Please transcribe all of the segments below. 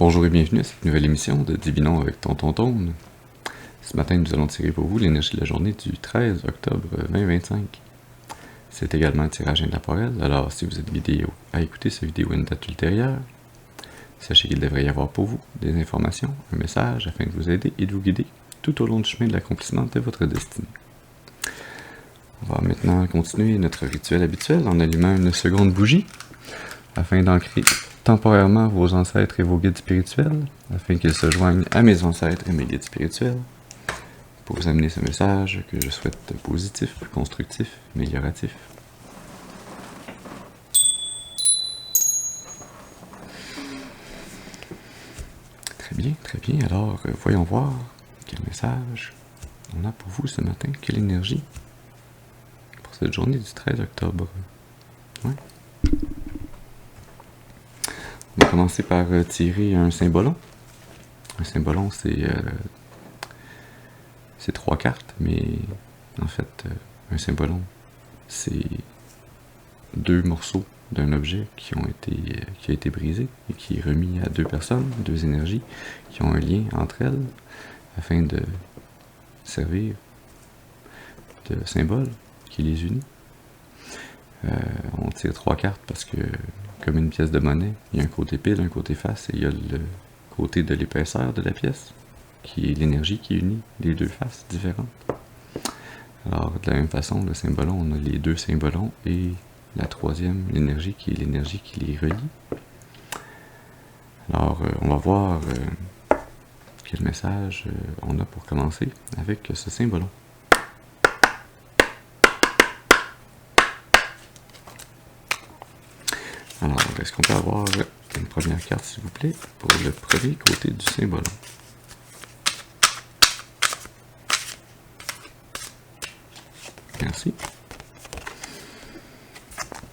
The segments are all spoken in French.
Bonjour et bienvenue à cette nouvelle émission de Divinons avec Tonton Tone. Ce matin, nous allons tirer pour vous l'énergie de la journée du 13 octobre 2025. C'est également un tirage intemporel, alors si vous êtes guidé à écouter cette vidéo à une date ultérieure, sachez qu'il devrait y avoir pour vous des informations, un message afin de vous aider et de vous guider tout au long du chemin de l'accomplissement de votre destinée. On va maintenant continuer notre rituel habituel en allumant une seconde bougie afin d'ancrer temporairement vos ancêtres et vos guides spirituels, afin qu'ils se joignent à mes ancêtres et mes guides spirituels, pour vous amener ce message que je souhaite positif, constructif, amélioratif. Très bien, alors voyons voir quel message on a pour vous ce matin, quelle énergie pour cette journée du 13 octobre. Ouais. On va commencer par tirer un symbolon. Un symbolon, c'est 3 cartes, mais en fait, un symbolon, c'est 2 morceaux d'un objet qui a été brisé et qui est remis à 2 personnes, 2 énergies qui ont un lien entre elles afin de servir de symbole qui les unit. On tire 3 cartes parce que, comme une pièce de monnaie, il y a un côté pile, un côté face, et il y a le côté de l'épaisseur de la pièce, qui est l'énergie qui unit les 2 faces différentes. Alors, de la même façon, le symbolon, on a les 2 symbolons et la troisième, l'énergie, qui est l'énergie qui les relie. Alors, on va voir quel message on a pour commencer avec ce symbolon. Alors, est-ce qu'on peut avoir une première carte, s'il vous plaît, pour le premier côté du symbolon? Merci.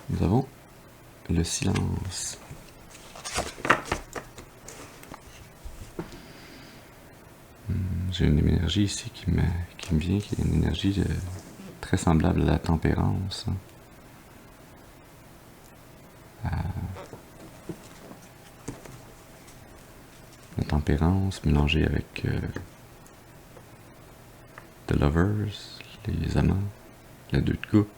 Nous avons le silence. J'ai une énergie ici qui me vient, qui est une énergie très semblable à la tempérance. La tempérance mélangée avec The Lovers, les amants, la 2 de coupe.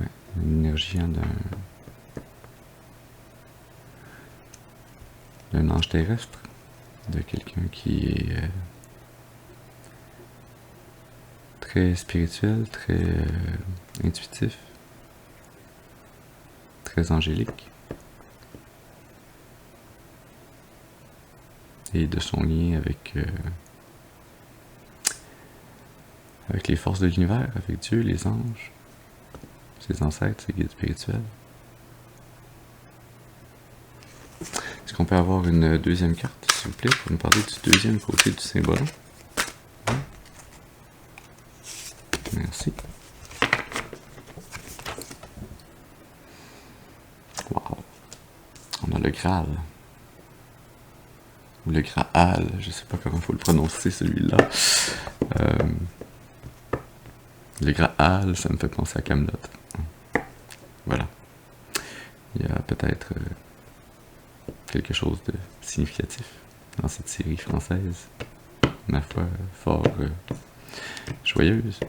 Ouais, une énergie d'un ange terrestre, de quelqu'un qui est très spirituel, très intuitif, très angélique, et de son lien avec les forces de l'univers, avec Dieu, les anges, ses ancêtres, ses guides spirituels. Est-ce qu'on peut avoir une deuxième carte, s'il vous plaît, pour nous parler du deuxième côté du symbole? Merci. Wow. On a le Graal. Ou le Graal, je sais pas comment il faut le prononcer celui-là. Le Graal, ça me fait penser à Camelot. Voilà. Il y a peut-être quelque chose de significatif dans cette série française, ma foi, fort joyeuse.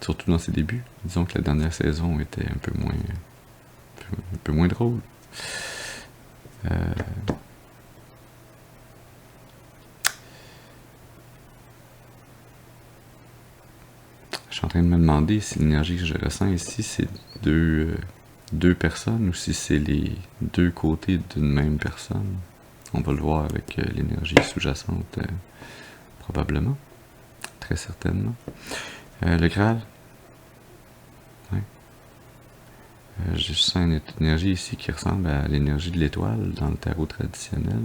Surtout dans ses débuts. Disons que la dernière saison était un peu moins drôle. Je suis en train de me demander si l'énergie que je ressens ici, c'est deux personnes ou si c'est les 2 côtés d'une même personne. On va le voir avec l'énergie sous-jacente, probablement, très certainement. Le Graal. Ouais. Je sens une énergie ici qui ressemble à l'énergie de l'étoile dans le tarot traditionnel.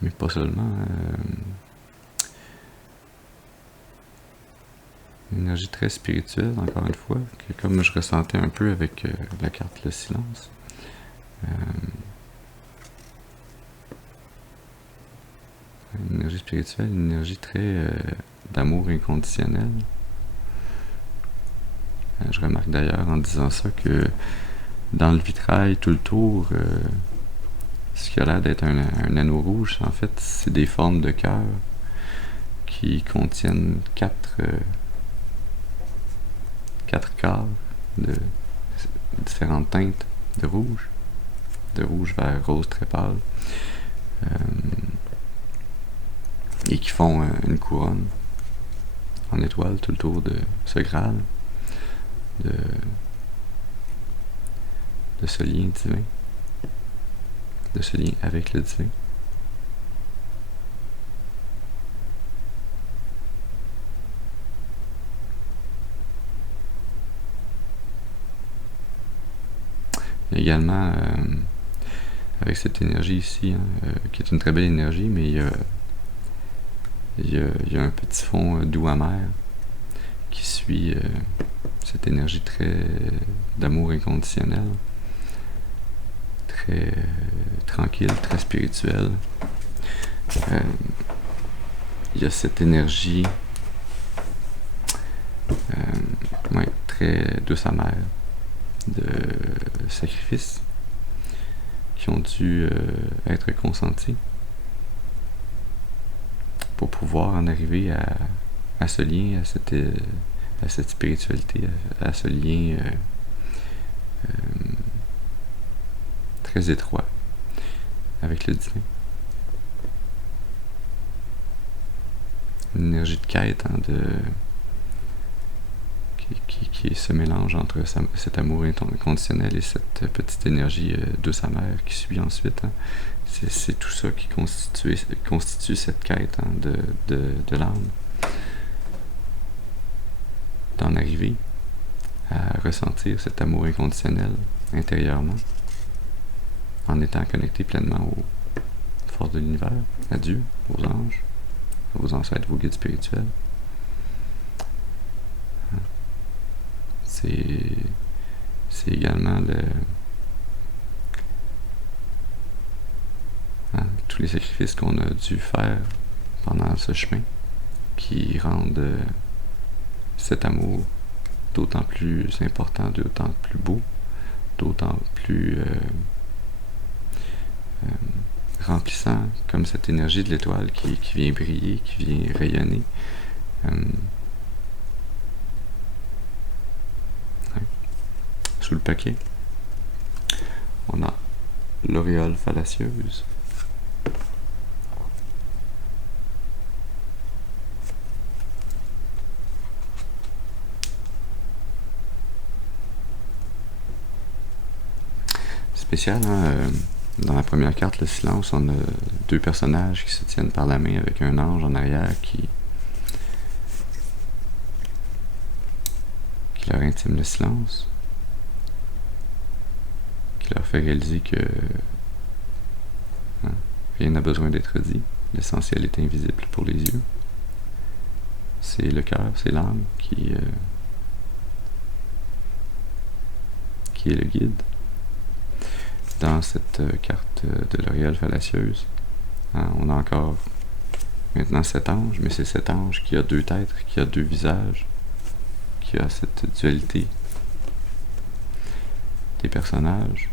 Mais pas seulement. Une énergie très spirituelle, encore une fois, que comme je ressentais un peu avec la carte le silence. Une énergie spirituelle, une énergie très d'amour inconditionnel. Je remarque d'ailleurs en disant ça que dans le vitrail, tout le tour, ce qui a l'air d'être un anneau rouge, en fait, c'est des formes de cœur qui contiennent quatre quarts de différentes teintes de rouge vers rose très pâle, et qui font une couronne en étoile tout le tour de ce Graal, de ce lien divin, de ce lien avec le divin. Également, avec cette énergie ici, qui est une très belle énergie, mais il y a un petit fond doux amer qui suit cette énergie très d'amour inconditionnel, très tranquille, très spirituelle. Il y a cette énergie très douce amère de sacrifices qui ont dû être consentis pour pouvoir en arriver à ce lien, à cette spiritualité, à ce lien très étroit avec le divin. Une énergie de quête, qui est ce mélange entre cet amour inconditionnel et cette petite énergie douce amère qui suit ensuite. C'est tout ça qui constitue cette quête de l'âme. D'en arriver à ressentir cet amour inconditionnel intérieurement, en étant connecté pleinement aux forces de l'univers, à Dieu, aux anges, vos ancêtres, vos guides spirituels. C'est également tous les sacrifices qu'on a dû faire pendant ce chemin qui rendent cet amour d'autant plus important, d'autant plus beau, d'autant plus remplissant, comme cette énergie de l'étoile qui vient briller, qui vient rayonner. Sous le paquet, on a l'auréole fallacieuse. Spécial, dans la première carte, le silence, on a deux personnages qui se tiennent par la main avec un ange en arrière qui leur intime le silence, qui leur fait réaliser que rien n'a besoin d'être dit, l'essentiel est invisible pour les yeux. C'est le cœur, c'est l'âme qui est le guide. Dans cette carte de l'auréole fallacieuse, on a encore maintenant 7 anges, mais c'est cet ange qui a 2 têtes, qui a 2 visages, qui a cette dualité des personnages.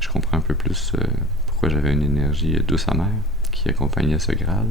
Je comprends un peu plus pourquoi j'avais une énergie douce amère qui accompagnait ce Graal.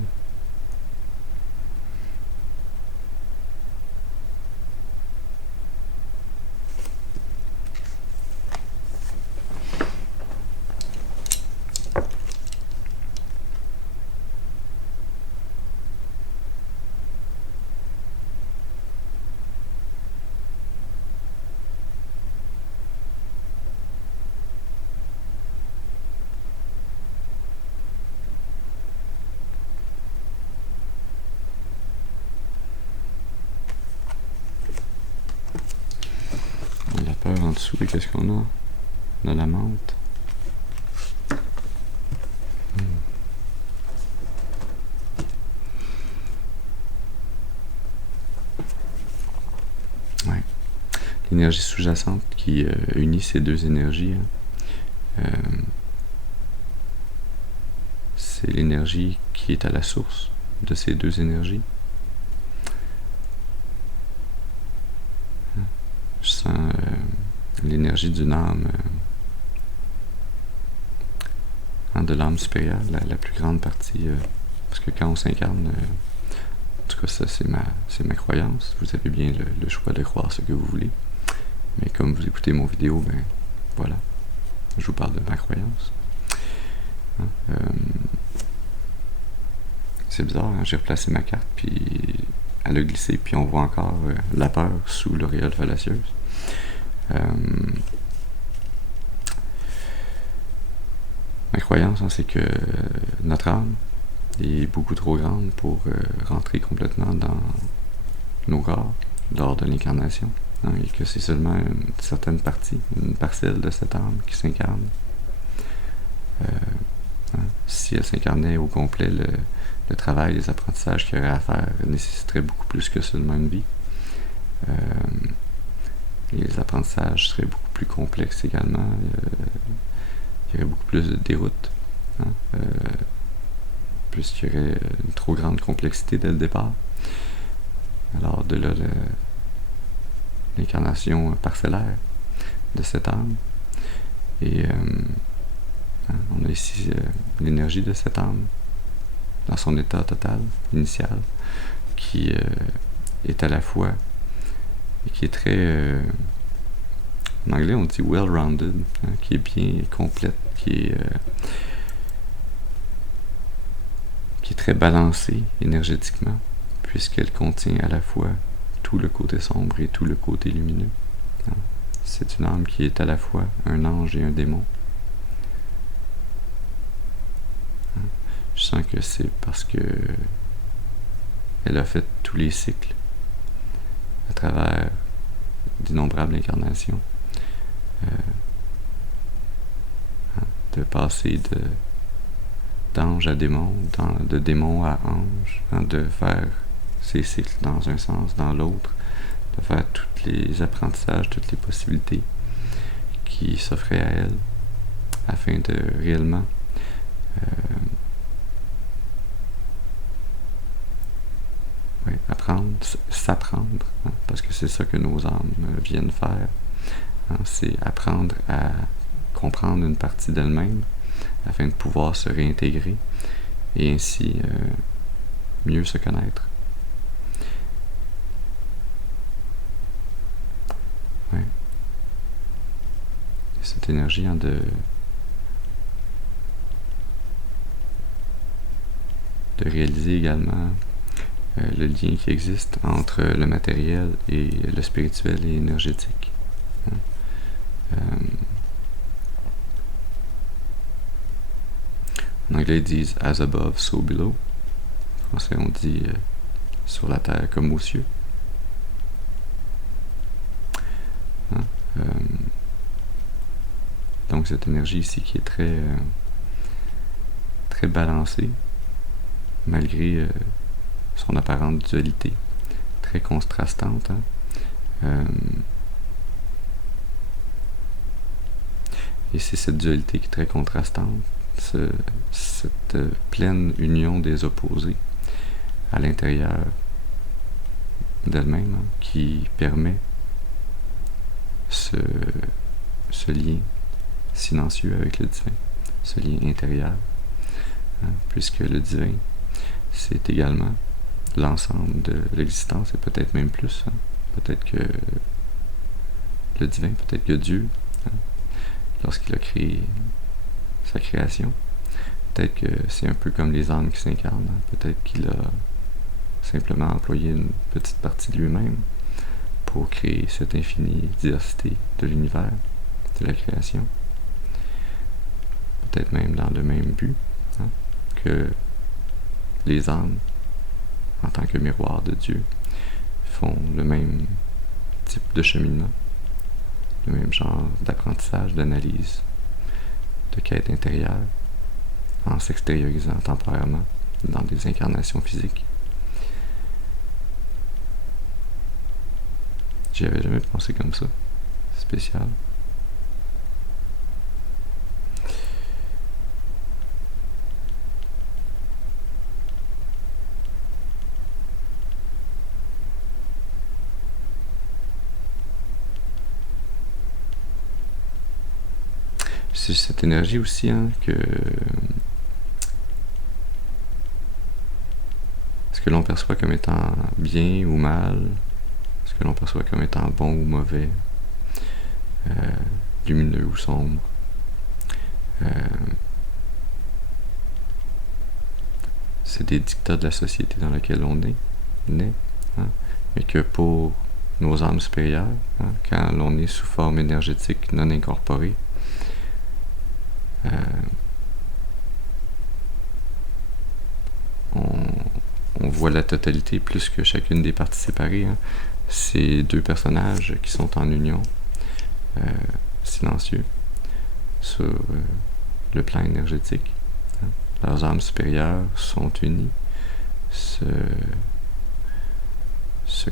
En dessous, et qu'est-ce qu'on a? de la menthe. Ouais. L'énergie sous-jacente qui unit ces deux énergies, c'est l'énergie qui est à la source de ces deux énergies. Je sens l'énergie d'une âme, de l'âme supérieure, la plus grande partie, parce que quand on s'incarne, en tout cas ça c'est ma croyance, vous avez bien le choix de croire ce que vous voulez, mais comme vous écoutez mon vidéo, ben voilà, je vous parle de ma croyance. C'est bizarre, hein? J'ai replacé ma carte, puis elle a glissé, puis on voit encore la peur sous l'auréole fallacieuse. Ma croyance, hein, c'est que notre âme est beaucoup trop grande pour rentrer complètement dans nos corps lors de l'incarnation, hein, et que c'est seulement une certaine partie, une parcelle de cette âme qui s'incarne. Hein, si elle s'incarnait au complet, le travail, les apprentissages qu'il y aurait à faire nécessiterait beaucoup plus que seulement une vie. Les apprentissages seraient beaucoup plus complexes également. Il y aurait beaucoup plus de déroutes, hein, puisqu'il y aurait une trop grande complexité dès le départ. Alors de là l'incarnation parcellaire de cette âme. Et on a ici l'énergie de cette âme dans son état total, initial, qui est à la fois, et qui est très, en anglais on dit well-rounded, hein, qui est bien complète, qui est très balancée énergétiquement, puisqu'elle contient à la fois tout le côté sombre et tout le côté lumineux. Hein. C'est une âme qui est à la fois un ange et un démon. Je sens que c'est parce que elle a fait tous les cycles à travers d'innombrables incarnations, de passer d'ange à démon, de démon à ange, hein, de faire ces cycles dans un sens, dans l'autre, de faire tous les apprentissages, toutes les possibilités qui s'offraient à elle, afin de réellement apprendre, s'apprendre, hein, parce que c'est ça que nos âmes viennent faire, hein, c'est apprendre à comprendre une partie d'elle-même afin de pouvoir se réintégrer et ainsi mieux se connaître. Ouais. Cette énergie, hein, de réaliser également le lien qui existe entre le matériel et le spirituel et énergétique. Hein. En anglais, ils disent « as above, so below ». En français, on dit « sur la terre comme aux cieux ». Hein. Donc cette énergie ici qui est très, très balancée, malgré son apparente dualité, très contrastante. Hein. Et c'est cette dualité qui est très contrastante, cette pleine union des opposés à l'intérieur d'elle-même, hein, qui permet ce lien silencieux avec le divin, ce lien intérieur, hein, puisque le divin, c'est également l'ensemble de l'existence, et peut-être même plus. Hein. Peut-être que le divin, peut-être que Dieu, hein, lorsqu'il a créé sa création, peut-être que c'est un peu comme les âmes qui s'incarnent. Hein. Peut-être qu'il a simplement employé une petite partie de lui-même pour créer cette infinie diversité de l'univers, de la création. Peut-être même dans le même but, hein, que les âmes, en tant que miroir de Dieu, font le même type de cheminement, le même genre d'apprentissage, d'analyse, de quête intérieure, en s'extériorisant temporairement dans des incarnations physiques. J'y avais jamais pensé comme ça. C'est spécial. C'est cette énergie aussi que ce que l'on perçoit comme étant bien ou mal, ce que l'on perçoit comme étant bon ou mauvais, lumineux ou sombre, c'est des dictats de la société dans laquelle on est né, mais que pour nos âmes supérieures, quand l'on est sous forme énergétique non incorporée, on voit la totalité plus que chacune des parties séparées. Ces deux personnages qui sont en union, silencieux, sur le plan énergétique. Leurs âmes supérieures sont unies, se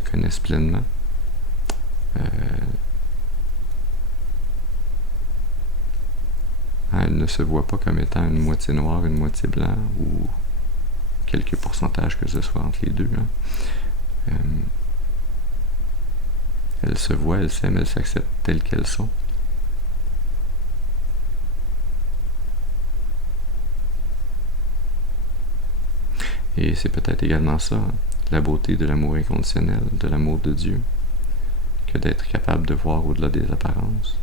connaissent pleinement. Elles ne se voient pas comme étant une moitié noire, une moitié blanc, ou quelques pourcentages que ce soit entre les deux. Elles se voient, elles s'aiment, elles s'acceptent telles qu'elles sont. Et c'est peut-être également ça, la beauté de l'amour inconditionnel, de l'amour de Dieu, que d'être capable de voir au-delà des apparences.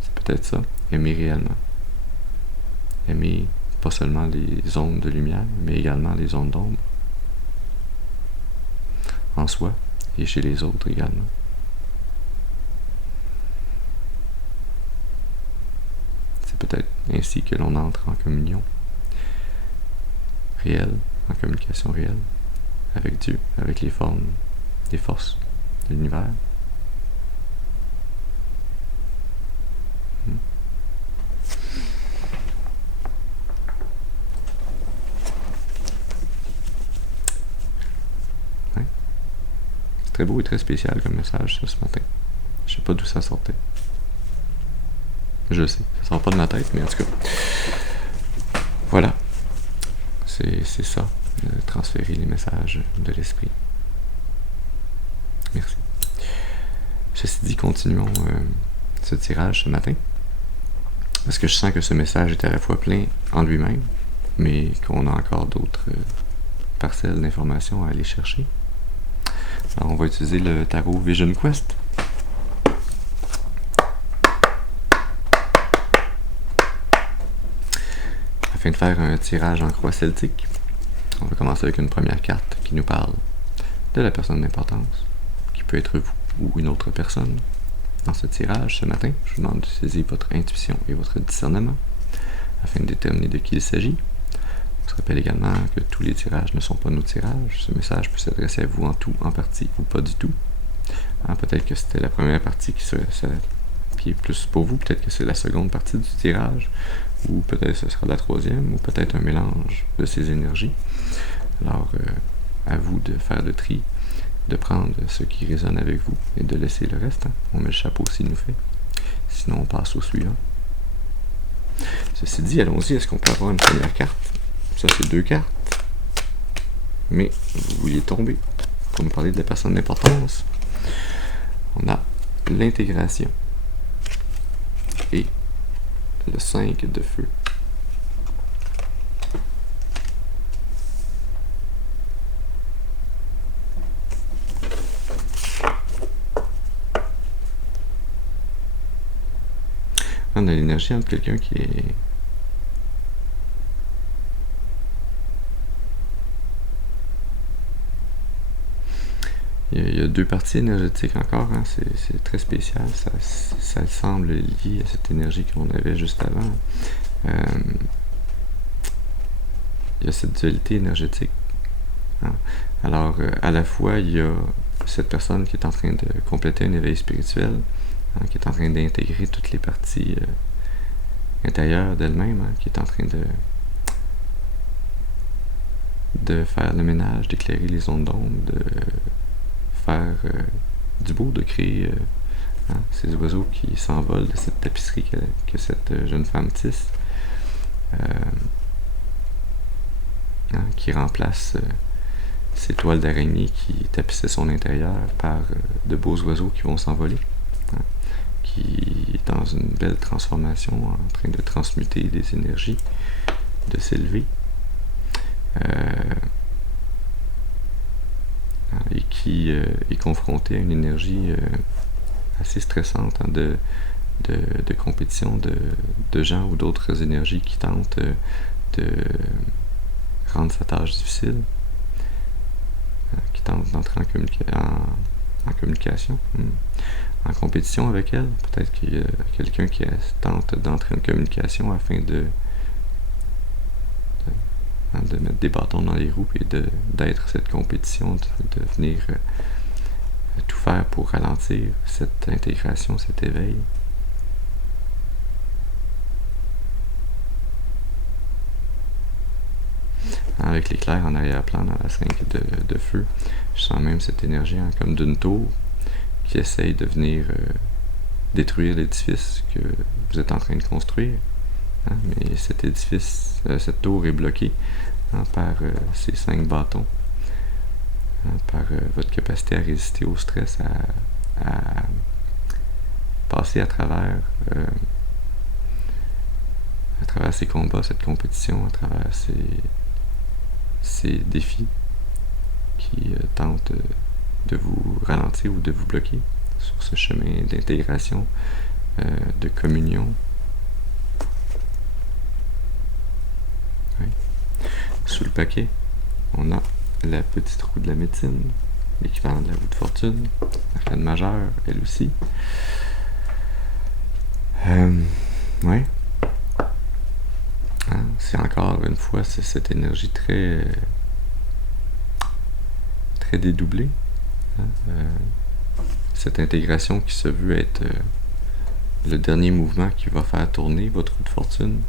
C'est peut-être ça, aimer réellement. Aimer pas seulement les ondes de lumière, mais également les ondes d'ombre. En soi et chez les autres également. C'est peut-être ainsi que l'on entre en communion réelle, en communication réelle, avec Dieu, avec les formes, les forces de l'univers. Ouais. C'est très beau et très spécial comme message, ça, ce matin. Je sais pas d'où ça sortait. Je sais, ça sort pas de ma tête, mais en tout cas. Voilà. C'est ça, transférer les messages de l'esprit. Merci. Ceci dit, continuons ce tirage ce matin. Parce que je sens que ce message est à la fois plein en lui-même, mais qu'on a encore d'autres parcelles d'informations à aller chercher. Alors on va utiliser le tarot Vision Quest. Afin de faire un tirage en croix celtique, on va commencer avec une première carte qui nous parle de la personne d'importance, qui peut être vous ou une autre personne. Dans ce tirage, ce matin, je vous demande de saisir votre intuition et votre discernement afin de déterminer de qui il s'agit. On se rappelle également que tous les tirages ne sont pas nos tirages. Ce message peut s'adresser à vous en tout, en partie ou pas du tout. Peut-être que c'était la première partie qui est plus pour vous, peut-être que c'est la seconde partie du tirage, ou peut-être ce sera la troisième, ou peut-être un mélange de ces énergies. Alors, à vous de faire le tri, de prendre ce qui résonne avec vous et de laisser le reste. On met le chapeau s'il nous fait. Sinon, on passe au suivant. Ceci dit, allons-y. Est-ce qu'on peut avoir une première carte? Ça, c'est 2 cartes. Mais vous vouliez tomber pour nous parler de la personne d'importance. On a l'intégration et le 5 de feu. On a l'énergie entre quelqu'un qui est il y a 2 parties énergétiques encore, c'est très spécial, ça semble lié à cette énergie qu'on avait juste avant. il y a cette dualité énergétique. Hein. Alors, à la fois, il y a cette personne qui est en train de compléter un éveil spirituel, hein, qui est en train d'intégrer toutes les parties intérieures d'elle-même, hein, qui est en train de faire le ménage, d'éclairer les zones d'ombre, de faire du beau, de créer hein, ces oiseaux qui s'envolent de cette tapisserie que cette jeune femme tisse, hein, qui remplace ces toiles d'araignée qui tapissaient son intérieur par de beaux oiseaux qui vont s'envoler, hein, qui est dans une belle transformation, en train de transmuter des énergies, de s'élever, et qui est confronté à une énergie assez stressante, hein, de compétition de gens ou d'autres énergies qui tentent de rendre sa tâche difficile, qui tentent d'entrer en communication, en compétition avec elle. Peut-être qu'il y a quelqu'un qui tente d'entrer en communication afin de mettre des bâtons dans les roues et d'être cette compétition, de venir tout faire pour ralentir cette intégration, cet éveil. Avec l'éclair en arrière-plan dans la 5 de feu, je sens même cette énergie, hein, comme d'une tour qui essaye de venir détruire l'édifice que vous êtes en train de construire. Hein, mais cet édifice, cette tour est bloquée, hein, par ces 5 bâtons, hein, par votre capacité à résister au stress, à passer à travers ces combats, cette compétition, à travers ces défis qui tentent de vous ralentir ou de vous bloquer sur ce chemin d'intégration, de communion. Oui. Sous le paquet, on a la petite roue de la médecine, l'équivalent de la roue de fortune, l'arcane majeure, elle aussi. Ouais. Hein, c'est encore une fois cette énergie très dédoublée, hein, cette intégration qui se veut être le dernier mouvement qui va faire tourner votre roue de fortune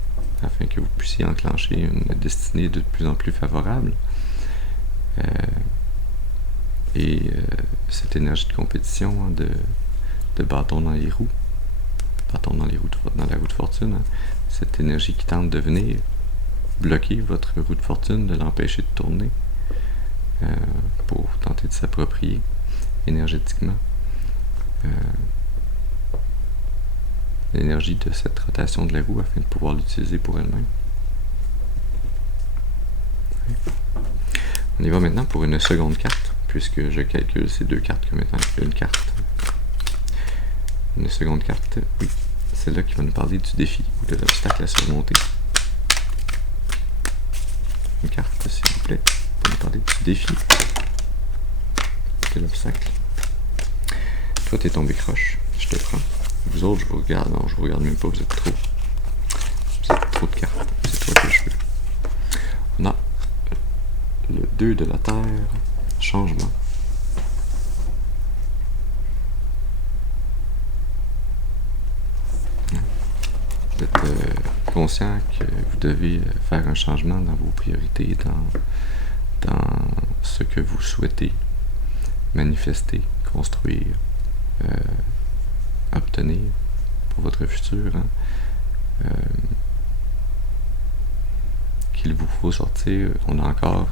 afin que vous puissiez enclencher une destinée de plus en plus favorable, et cette énergie de compétition, hein, de bâton dans les roues, dans la roue de fortune, hein, cette énergie qui tente de venir bloquer votre roue de fortune, de l'empêcher de tourner, pour tenter de s'approprier énergétiquement l'énergie de cette rotation de la roue afin de pouvoir l'utiliser pour elle-même. Oui. On y va maintenant pour une seconde carte, puisque je calcule ces 2 cartes comme étant une carte. Une seconde carte, oui, celle-là qui va nous parler du défi ou de l'obstacle à surmonter. Une carte, s'il vous plaît, pour nous parler du défi, de l'obstacle. Toi, t'es tombé croche, je te prends. Vous autres, je vous regarde. Non, je vous regarde même pas, vous êtes trop. Vous êtes trop de cartes. C'est toi que je veux. On a le 2 de la Terre, changement. Vous êtes conscient que vous devez faire un changement dans vos priorités, dans ce que vous souhaitez manifester, construire, obtenir pour votre futur, hein. Qu'il vous faut sortir. On a encore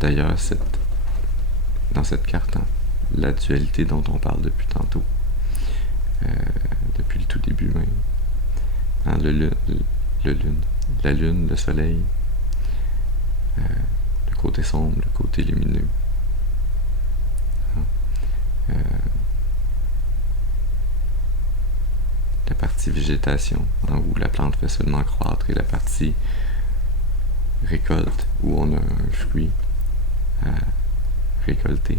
d'ailleurs dans cette carte, hein, la dualité dont on parle depuis tantôt, depuis le tout début même, hein, la lune, le soleil, le côté sombre, le côté lumineux, hein. La partie végétation, hein, où la plante fait seulement croître, et la partie récolte, où on a un fruit à récolter.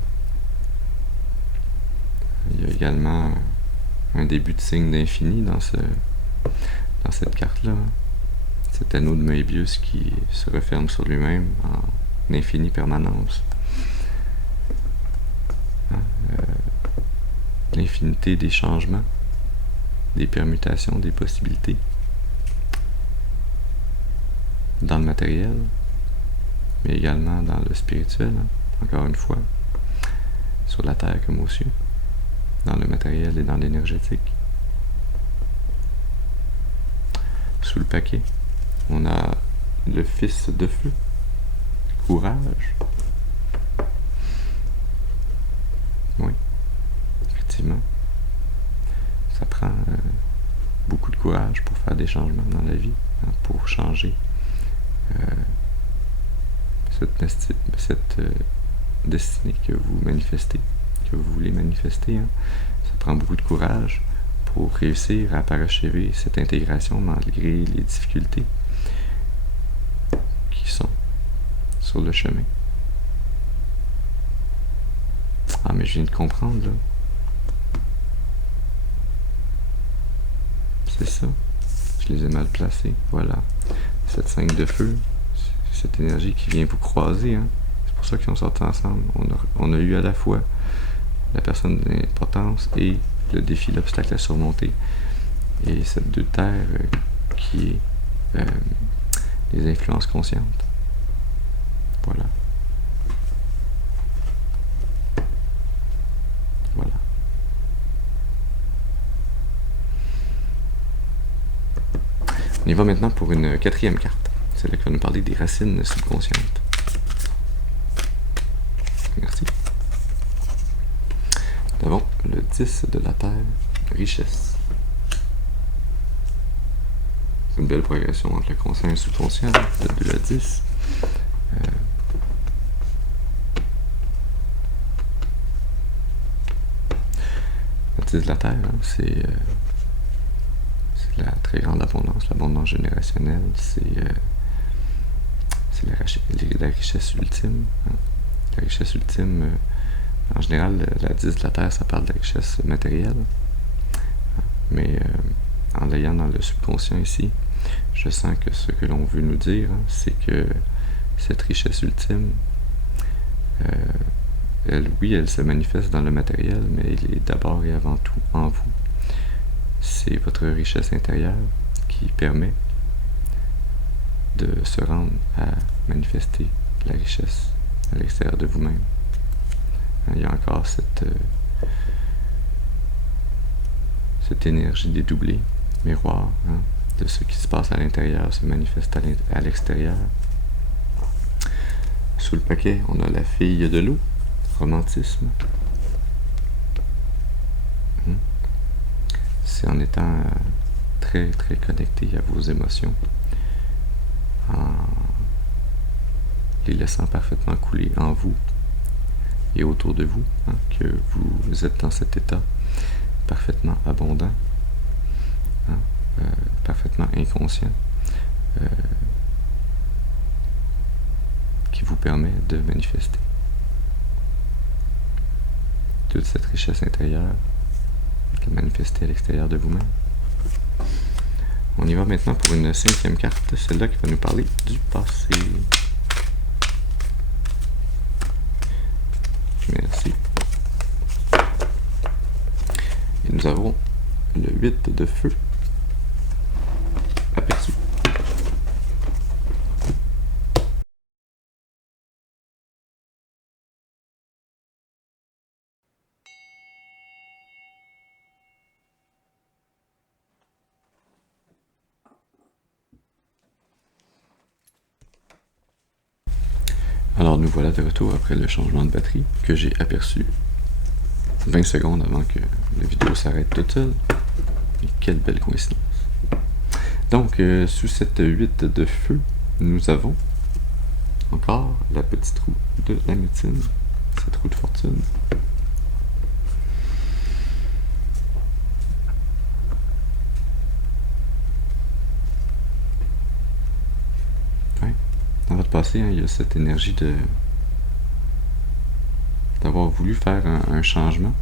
Il y a également un début de signe d'infini dans cette carte-là. cet anneau de Möbius qui se referme sur lui-même en infinie permanence. L'infinité des changements, des permutations, des possibilités dans le matériel, mais également dans le spirituel, encore une fois, sur la terre comme aux cieux, dans le matériel et dans l'énergétique. Sous le paquet, on a le fils de feu, courage. Oui, effectivement. Ça prend beaucoup de courage pour faire des changements dans la vie, pour changer cette destinée que vous manifestez, que vous voulez manifester. Ça prend beaucoup de courage pour réussir à parachever cette intégration malgré les difficultés qui sont sur le chemin. Ah, mais je viens de comprendre, là. C'est ça. Je les ai mal placés. Voilà. Cette 5 de feu, cette énergie qui vient vous croiser. C'est pour ça qu'ils ont sorti ensemble. On a eu à la fois la personne d'importance et le défi, l'obstacle à surmonter. Et cette 2 de terre qui est les influences conscientes. Voilà. Voilà. On y va maintenant pour une 4e carte. Celle-là qui va nous parler des racines subconscientes. Merci. Nous avons le 10 de la Terre, richesse. C'est une belle progression entre le conscient et le subconscient, de 2 à 10. Le 10 de la Terre, c'est la très grande abondance, l'abondance générationnelle, c'est la richesse ultime. La richesse ultime, en général, la 10 de la Terre, ça parle de la richesse matérielle. Mais en l'ayant dans le subconscient ici, je sens que ce que l'on veut nous dire, c'est que cette richesse ultime, elle se manifeste dans le matériel, mais elle est d'abord et avant tout en vous. C'est votre richesse intérieure qui permet de se rendre à manifester la richesse à l'extérieur de vous-même. Il y a encore cette énergie dédoublée, miroir, de ce qui se passe à l'intérieur se manifeste à l'extérieur. Sous le paquet, on a la fille de l'eau, romantisme. C'est en étant très très connecté à vos émotions, en les laissant parfaitement couler en vous et autour de vous, que vous êtes dans cet état parfaitement abondant, parfaitement inconscient, qui vous permet de manifester toute cette richesse intérieure, de manifester à l'extérieur de vous-même. On y va maintenant pour une 5e carte, celle-là qui va nous parler du passé. Merci. Et nous avons le 8 de feu. Aperçu. Alors nous voilà de retour après le changement de batterie que j'ai aperçu 20 secondes avant que la vidéo s'arrête toute seule. Et quelle belle coïncidence. Donc sous cette 8 de feu, nous avons encore la petite roue de la médecine, cette roue de fortune. Dans votre passé, il y a cette énergie d'avoir voulu faire un changement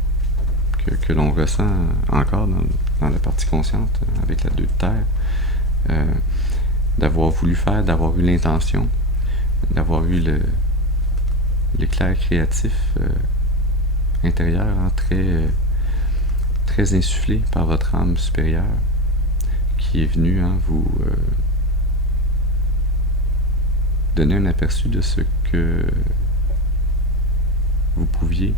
que l'on ressent encore dans la partie consciente avec la 2 de terre. d'avoir voulu faire, d'avoir eu l'intention, d'avoir eu l'éclair créatif intérieur, hein, très insufflé par votre âme supérieure qui est venue vous donner un aperçu de ce que vous pouviez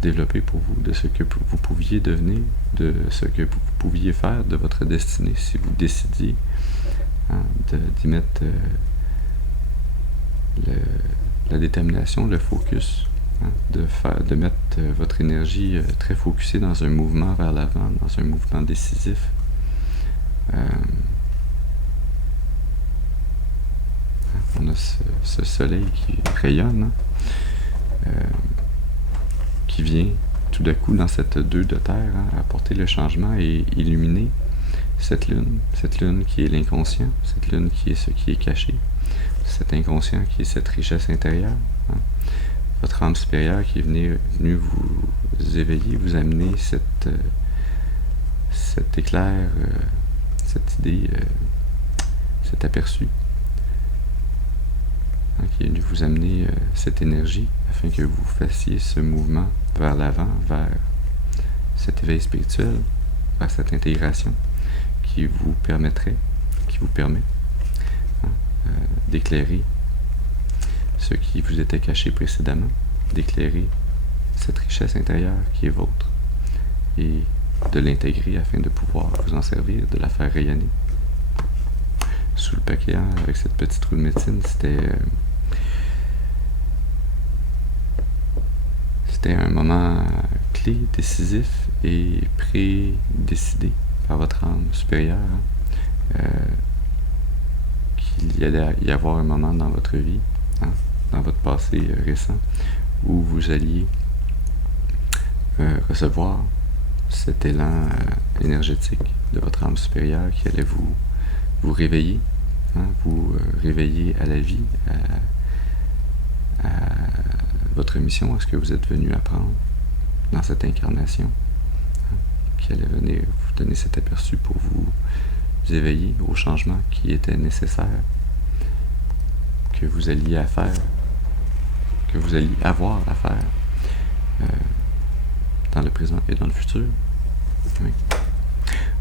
développer pour vous, de ce que vous pouviez devenir, de ce que vous pouviez faire de votre destinée si vous décidiez d'y mettre la détermination, le focus, de mettre votre énergie très focusée dans un mouvement vers l'avant, dans un mouvement décisif. On a ce soleil qui rayonne, qui vient tout d'un coup dans cette 2 de terre, apporter le changement et illuminer cette lune qui est l'inconscient, cette lune qui est ce qui est caché, cet inconscient qui est cette richesse intérieure, votre âme supérieure qui est venue vous éveiller, vous amener cet éclair, cette idée, cet aperçu, qui est venu vous amener cette énergie afin que vous fassiez ce mouvement vers l'avant, vers cet éveil spirituel, vers cette intégration qui vous permet d'éclairer ce qui vous était caché précédemment, d'éclairer cette richesse intérieure qui est vôtre et de l'intégrer afin de pouvoir vous en servir, de la faire rayonner. Sous le paquet, avec cette petite roue de médecine, c'était un moment clé, décisif et prédécidé par votre âme supérieure, qu'il y allait y avoir un moment dans votre vie, dans votre passé récent, où vous alliez recevoir cet élan énergétique de votre âme supérieure qui allait vous réveiller, vous réveiller à la vie, à votre mission, à ce que vous êtes venu apprendre dans cette incarnation, qui allait venir vous donner cet aperçu pour vous éveiller au changement qui était nécessaire, que vous alliez avoir à faire dans le présent et dans le futur. Oui.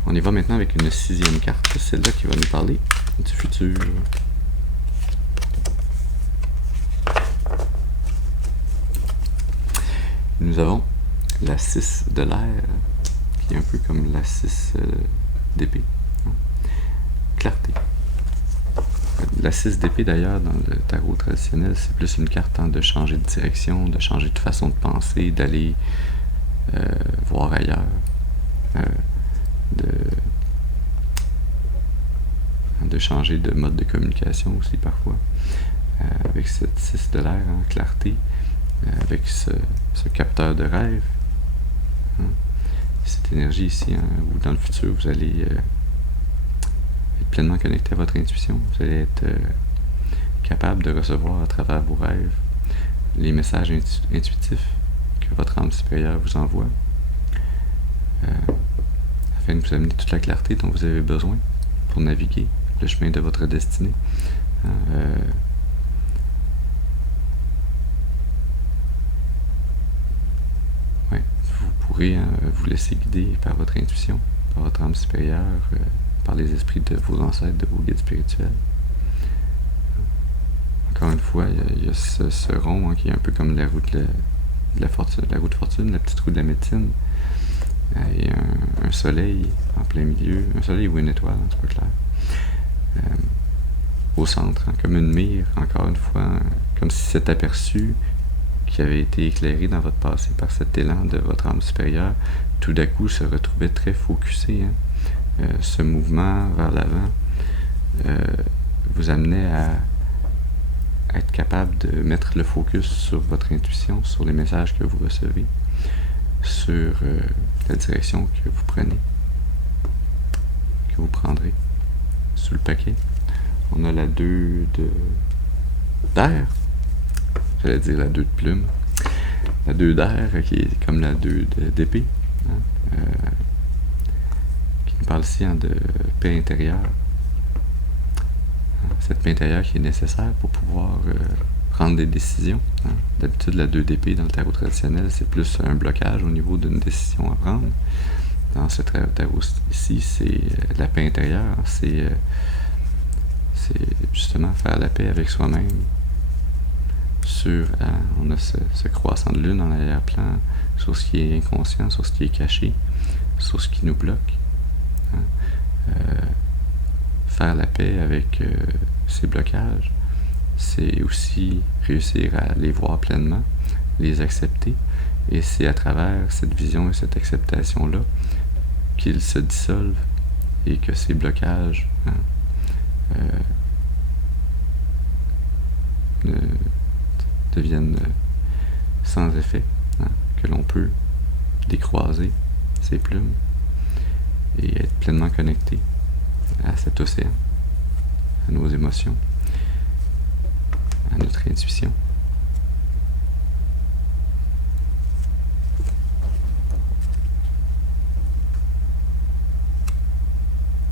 On y va maintenant avec une 6e carte, celle-là qui va nous parler du futur. Nous avons la 6 de l'air, qui est un peu comme la 6 d'épée. Clarté. La 6 d'épée, d'ailleurs, dans le tarot traditionnel, c'est plus une carte de changer de direction, de changer de façon de penser, d'aller voir ailleurs, de changer de mode de communication aussi parfois. Avec cette 6 de l'air en clarté, avec ce capteur de rêve, cette énergie ici, où dans le futur vous allez être pleinement connecté à votre intuition, vous allez être capable de recevoir à travers vos rêves les messages intuitifs que votre âme supérieure vous envoie, afin de vous amener toute la clarté dont vous avez besoin pour naviguer le chemin de votre destinée. Vous pourrez vous laisser guider par votre intuition, par votre âme supérieure, par les esprits de vos ancêtres, de vos guides spirituels. Encore une fois, il y a ce rond qui est un peu comme la roue de la fortune, la petite roue de la médecine. Et un soleil en plein milieu, un soleil ou une étoile, c'est pas clair. Au centre, comme une mire, encore une fois, comme si cet aperçu qui avait été éclairé dans votre passé par cet élan de votre âme supérieure, tout d'un coup se retrouvait très focusé. Ce mouvement vers l'avant vous amenait à être capable de mettre le focus sur votre intuition, sur les messages que vous recevez, sur la direction que vous prenez, que vous prendrez. Sous le paquet, on a la 2 d'air, j'allais dire la 2 de plume, la 2 d'air qui est comme la 2 d'épée, qui On parle ici de paix intérieure. Cette paix intérieure qui est nécessaire pour pouvoir prendre des décisions. D'habitude, la 2 d'épée dans le tarot traditionnel, c'est plus un blocage au niveau d'une décision à prendre. Dans ce tarot ici, c'est la paix intérieure. C'est justement faire la paix avec soi-même. On a ce croissant de lune en arrière-plan, sur ce qui est inconscient, sur ce qui est caché, sur ce qui nous bloque. Faire la paix avec ces blocages, c'est aussi réussir à les voir pleinement, les accepter, et c'est à travers cette vision et cette acceptation-là qu'ils se dissolvent et que ces blocages deviennent sans effet, que l'on peut décroiser ses plumes et être pleinement connecté à cet océan, à nos émotions, à notre intuition.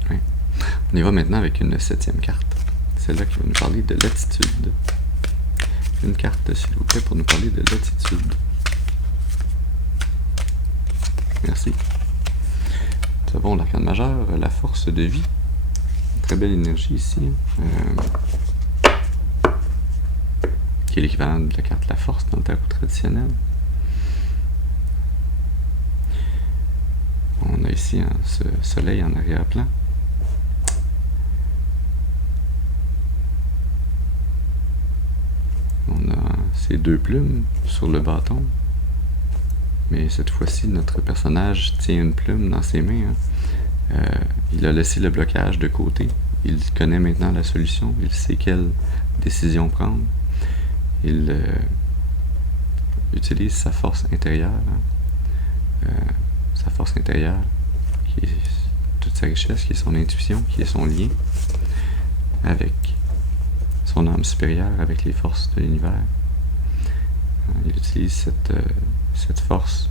Ouais. On y va maintenant avec une 7e carte. Celle-là qui va nous parler de l'attitude. Une carte, s'il vous plaît, pour nous parler de l'attitude. Merci. Nous avons l'arcane majeur, la force de vie. Très belle énergie ici. Qui est l'équivalent de la carte la force dans le tarot traditionnel. On a ici ce soleil en arrière-plan. On a ces 2 plumes sur le bâton. Mais cette fois-ci, notre personnage tient une plume dans ses mains. Il a laissé le blocage de côté. Il connaît maintenant la solution. Il sait quelle décision prendre. Il utilise sa force intérieure. Sa force intérieure, qui est toute sa richesse, qui est son intuition, qui est son lien avec son âme supérieure, avec les forces de l'univers. Il utilise cette force.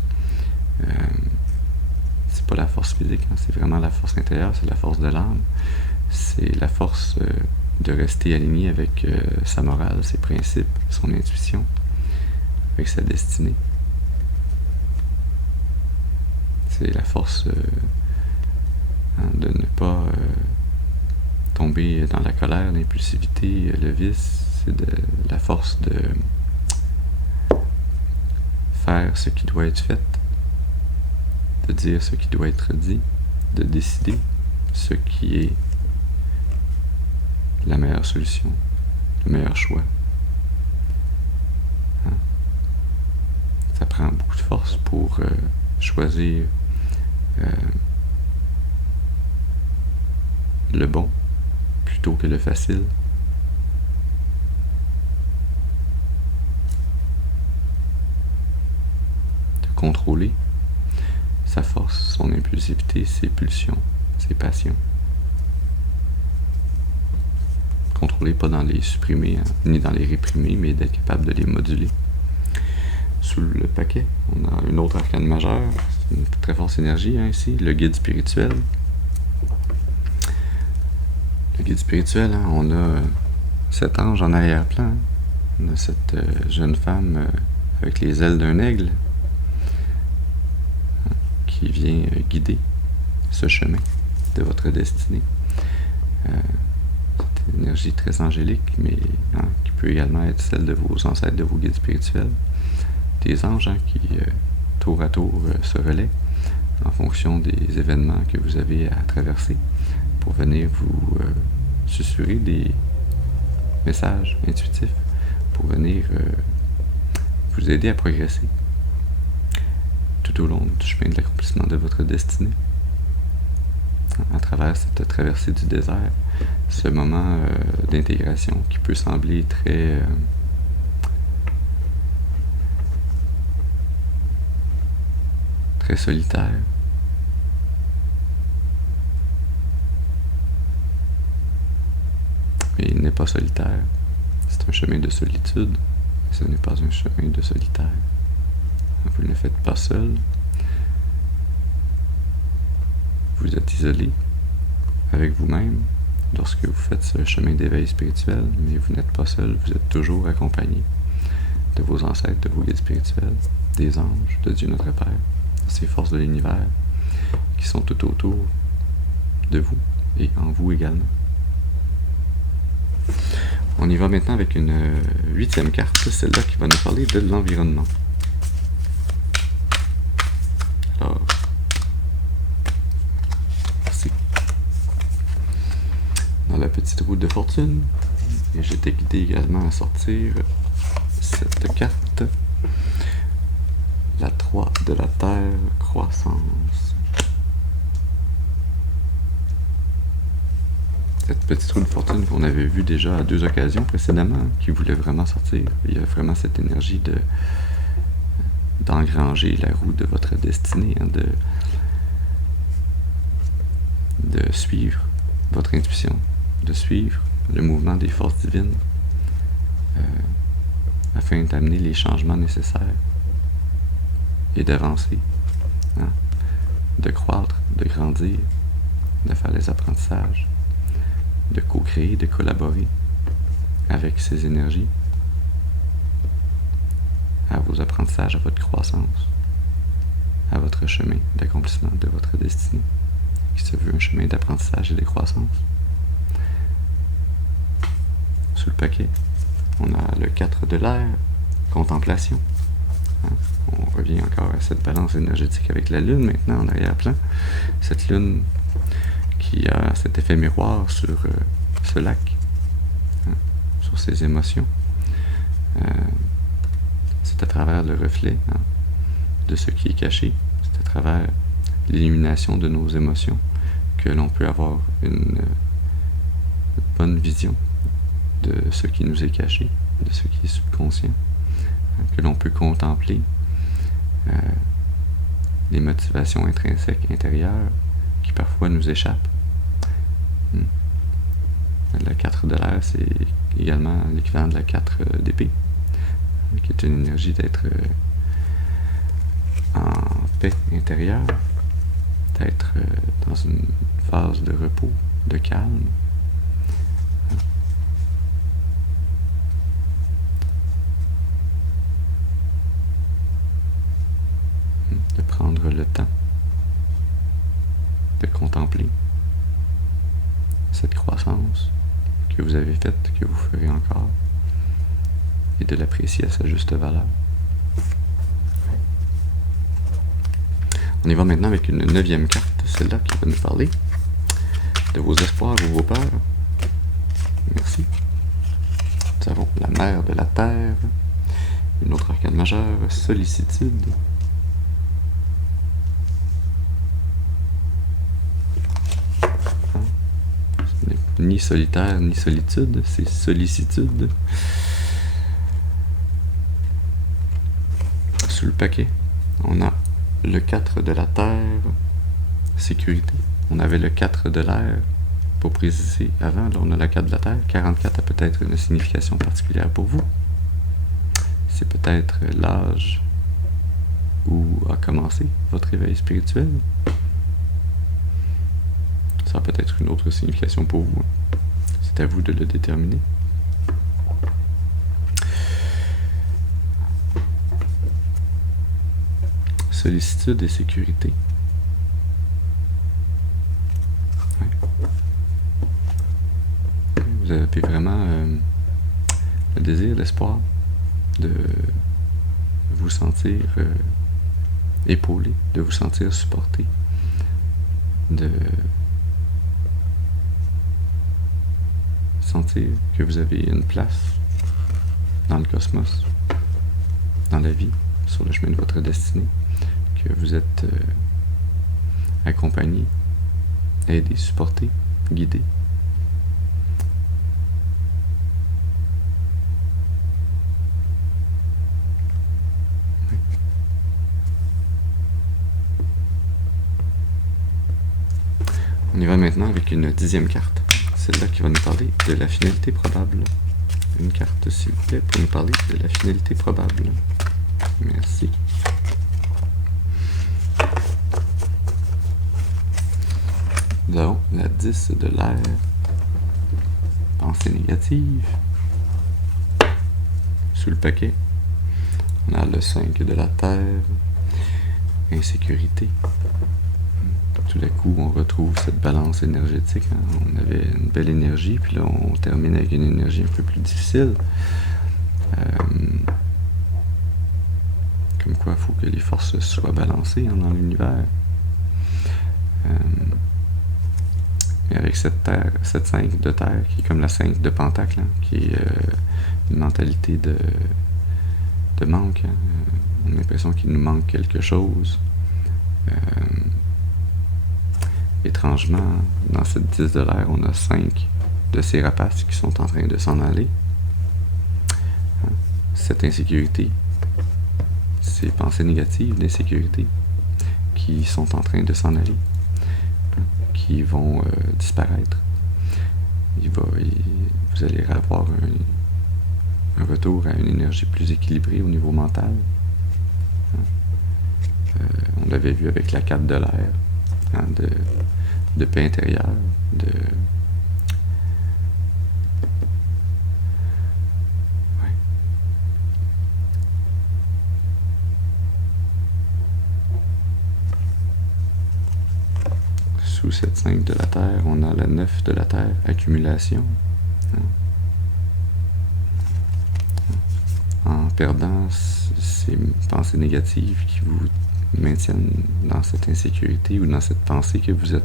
C'est pas la force physique, c'est vraiment la force intérieure, c'est la force de l'âme. C'est la force de rester aligné avec sa morale, ses principes, son intuition, avec sa destinée. C'est la force de ne pas tomber dans la colère, l'impulsivité, le vice. C'est la force de faire ce qui doit être fait, de dire ce qui doit être dit, de décider ce qui est la meilleure solution, le meilleur choix. Ça prend beaucoup de force pour choisir le bon plutôt que le facile. De contrôler sa force, son impulsivité, ses pulsions, ses passions. Contrôler, pas dans les supprimer, ni dans les réprimer, mais d'être capable de les moduler. Sous le paquet, on a une autre arcane majeure, c'est une très forte énergie ici, le guide spirituel. Le guide spirituel, on a cet ange en arrière-plan, on a cette jeune femme avec les ailes d'un aigle qui vient guider ce chemin de votre destinée. C'est une énergie très angélique, mais qui peut également être celle de vos ancêtres, de vos guides spirituels. Des anges qui, tour à tour, se relaient en fonction des événements que vous avez à traverser pour venir vous susurrer des messages intuitifs, pour venir vous aider à progresser tout au long du chemin de l'accomplissement de votre destinée. À travers cette traversée du désert, ce moment d'intégration qui peut sembler très solitaire. Mais il n'est pas solitaire. C'est un chemin de solitude. Ce n'est pas un chemin de solitaire. Vous ne le faites pas seul. vous êtes isolé avec vous-même lorsque vous faites ce chemin d'éveil spirituel, mais vous n'êtes pas seul, vous êtes toujours accompagné de vos ancêtres, de vos guides spirituels, des anges, de Dieu notre Père, de ces forces de l'univers qui sont tout autour de vous et en vous également. On y va maintenant avec une 8e carte, celle-là qui va nous parler de l'environnement. Alors, c'est dans la petite roue de fortune, et j'étais guidé également à sortir cette carte, la 3 de la Terre, croissance. Cette petite roue de fortune qu'on avait vue déjà à 2 occasions précédemment, qui voulait vraiment sortir. Il y a vraiment cette énergie d'engranger la roue de votre destinée, hein, de suivre votre intuition, de suivre le mouvement des forces divines afin d'amener les changements nécessaires et d'avancer, hein, de croître, de grandir, de faire les apprentissages, de co-créer, de collaborer avec ces énergies à vos apprentissages, à votre croissance, à votre chemin d'accomplissement de votre destinée, qui se veut un chemin d'apprentissage et de croissance. Sous le paquet, on a le 4 de l'air, contemplation. Hein? On revient encore à cette balance énergétique avec la Lune maintenant en arrière-plan. Cette Lune qui a cet effet miroir sur ce lac, hein, sur ses émotions. C'est à travers le reflet, hein, de ce qui est caché, c'est à travers l'illumination de nos émotions que l'on peut avoir une bonne vision de ce qui nous est caché, de ce qui est subconscient, hein, que l'on peut contempler les motivations intrinsèques intérieures qui parfois nous échappent. La 4 de l'air, c'est également l'équivalent de la 4 d'épée, qui est une énergie d'être en paix intérieure, d'être dans une phase de repos, de calme. De prendre le temps de contempler cette croissance que vous avez faite, que vous ferez encore, et de l'apprécier à sa juste valeur. On y va maintenant avec une 9e carte, celle-là qui va nous parler de vos espoirs ou vos peurs. Merci. Nous avons la mère de la Terre, une autre arcane majeure, sollicitude. Ce n'est ni solitaire ni solitude, c'est sollicitude. Sous le paquet, on a le 4 de la Terre, sécurité. On avait le 4 de l'air, pour préciser avant, là on a le 4 de la Terre. 44 a peut-être une signification particulière pour vous. C'est peut-être l'âge où a commencé votre éveil spirituel. Ça a peut-être une autre signification pour vous. C'est à vous de le déterminer. Sollicitude et sécurité. Ouais. Vous avez vraiment le désir, l'espoir de vous sentir épaulé, de vous sentir supporté, de sentir que vous avez une place dans le cosmos, dans la vie, sur le chemin de votre destinée, que vous êtes accompagné, aidé, supporté, guidé. On y va maintenant avec une 10e carte, celle-là qui va nous parler de la finalité probable. Une carte, s'il vous plaît, pour nous parler de la finalité probable. Merci. Nous avons la 10 de l'air, pensée négative. Sous le paquet, on a le 5 de la terre, insécurité. Tout d'un coup, on retrouve cette balance énergétique. On avait une belle énergie, puis là, on termine avec une énergie un peu plus difficile. Comme quoi, il faut que les forces soient balancées dans l'univers. Et avec cette 5 de terre, qui est comme la 5 de pentacle, qui est une mentalité de manque. On a l'impression qu'il nous manque quelque chose. Étrangement, dans cette 10 de l'air, on a 5 de ces rapaces qui sont en train de s'en aller. Cette insécurité, ces pensées négatives d'insécurité qui sont en train de s'en aller, qui vont disparaître. Vous allez avoir un retour à une énergie plus équilibrée au niveau mental. On l'avait vu avec la 4 de l'air, de paix intérieure, Sous cette 5 de la terre, on a la 9 de la terre, accumulation. En perdant ces pensées négatives qui vous maintiennent dans cette insécurité ou dans cette pensée que vous êtes